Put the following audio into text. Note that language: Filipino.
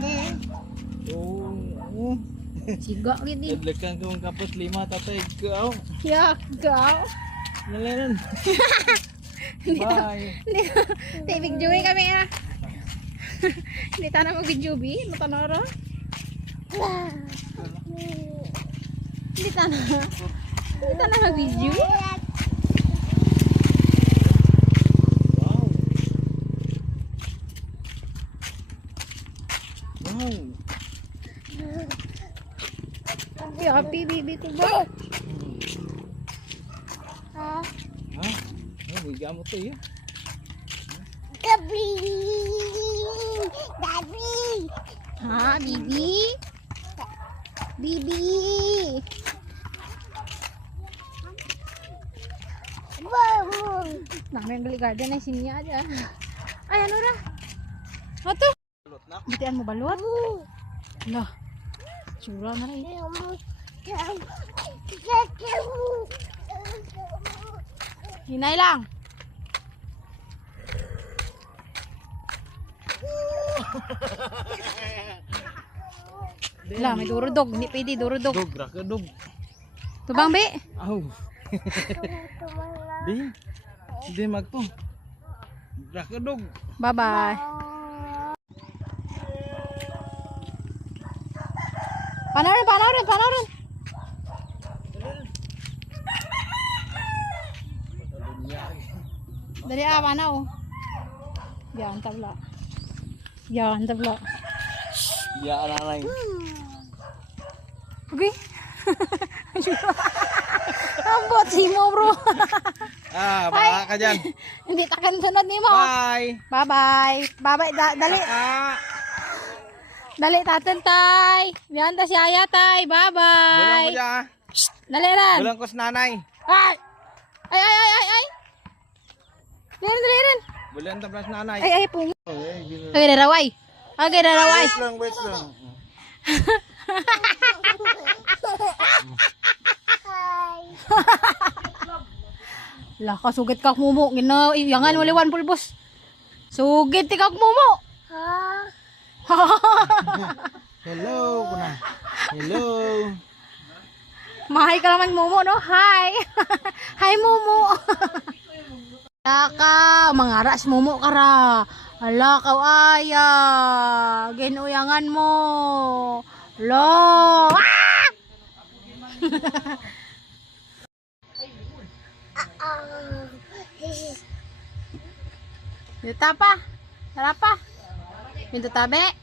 nih. Oh. Siga gini. Dagdagan kong kapos 5 tatay kau. Ya, kau. Nalayan. Bye. Hindi, bigjubi kami ah. Hindi tayo mag-bigjubi. Matanoro. Hindi tayo mag-bigjubi. Wow. Wow. Uy, happy baby ko ba? Hah? Oh, bigyan mo to ya. Daddy! Ha, bibi? Bibi! Namin beli garden ay sinya aja. Ay, ano ra? Ato? Bitian mo balot? Lah. Sura na rin. Hinay lang. Lah, may durudog. Hindi pwede durudog. Dog, raka dog. Tubang, be? Aw. Di magto. Raka dog. Bye-bye. Panoorin. Dari panaw. Yan, tabla. Ya nanay. Okay. Ambot si mo, bro. Baka ka dyan. Hindi takan sunod ni mo. Bye. Bye-bye. Dali. Dali, tatantay. Yan ta si Aya, tay. Bulang ko Bye-bye. dyan. Dali rin. Bulang ko sa nanay. Ay. Dali rin. Bulang tablas nanay. Ay, pungo. Okay, daraway. Wait lang. Lah, kasugit kak mumo. Gina, iyangan mo liwan pulbos. Sugit ti kak mumo. Hello, kuna. Hello. Mahay ka naman mumo, no? Hi. Hi, mumo. Laka, mangaras mumo kara. Ala, kaw aya. Ginuyangan mo. Lo. Dito pa. Tara pa. Dito tabi.